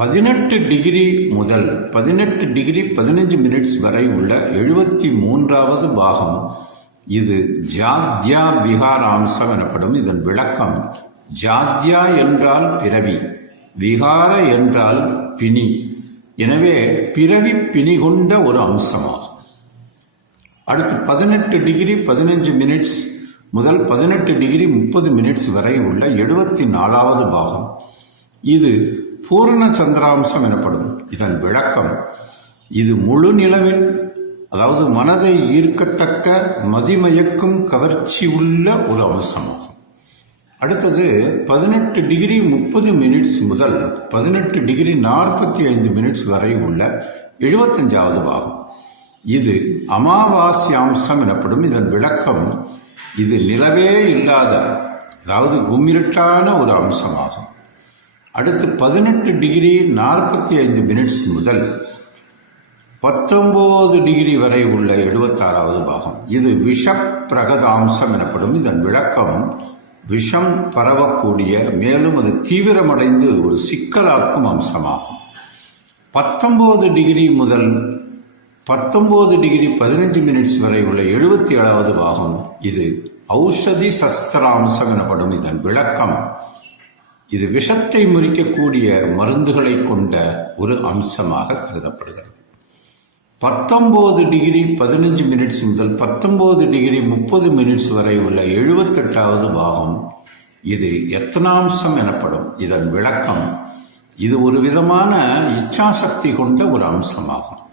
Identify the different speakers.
Speaker 1: பதினெட்டு டிகிரி முதல் பதினெட்டு டிகிரி பதினஞ்சு மினிட்ஸ் வரை உள்ள எழுபத்தி மூன்றாவது பாகம் இது ஜாத்யா விகாராம்சம் எனப்படும் இதன் விளக்கம். ஜாத்யா என்றால் பிறவி விகார என்றால் பிணி. எனவே பிறவி பிணி கொண்ட ஒரு அம்சமாகும். அடுத்து பதினெட்டு டிகிரி பதினஞ்சு மினிட்ஸ் முதல் பதினெட்டு டிகிரி முப்பது மினிட்ஸ் வரை உள்ள எழுபத்தி நாலாவது பாகம். இது பூரண சந்திராம்சம் எனப்படும். இதன் விளக்கம் இது முழு நிலவின் அதாவது மனதை ஈர்க்கத்தக்க மதிமயக்கும் கவர்ச்சி உள்ள ஒரு அம்சமாகும். அடுத்தது பதினெட்டு டிகிரி முப்பது மினிட்ஸ் முதல் பதினெட்டு டிகிரி நாற்பத்தி ஐந்து மினிட்ஸ் வரை உள்ள எழுபத்தஞ்சாவது பாகம். இது அமாவாஸ்யாம்சம் எனப்படும். இதன் விளக்கம் இது நிலவே இல்லாத அதாவது கும்மிருட்டான ஒரு அம்சமாகும். அடுத்து பதினெட்டு டிகிரி நாற்பத்தி ஐந்து மினிட்ஸ் முதல் பத்தொம்போது டிகிரி வரை உள்ள எழுபத்தாறாவது பாகம். இது விஷப்பிரகதாம்சம் எனப்படும் இதன் விளக்கம் விஷம் பரவக்கூடிய மேலும் அது தீவிரமடைந்து ஒரு சிக்கலாக்கும் அம்சமாகும். பத்தொம்போது டிகிரி முதல் பத்தொம்போது டிகிரி பதினஞ்சு மினிட்ஸ் வரை உள்ள எழுபத்தி ஏழாவது பாகம். இது ஔஷதி சஸ்திராம்சம் எனப்படும் இதன் விளக்கம் இது விஷத்தை முறிக்கக்கூடிய மருந்துகளை கொண்ட ஒரு அம்சமாக கருதப்படுகிறது. பத்தொம்போது டிகிரி பதினஞ்சு மினிட்ஸ் முதல் பத்தொம்போது டிகிரி முப்பது மினிட்ஸ் வரை உள்ள எழுபத்தெட்டாவது பாகம் இது எத்தனாம்சம் எனப்படும். இதன் விளக்கம் இது ஒரு விதமான இச்சாசக்தி கொண்ட ஒரு அம்சமாகும்.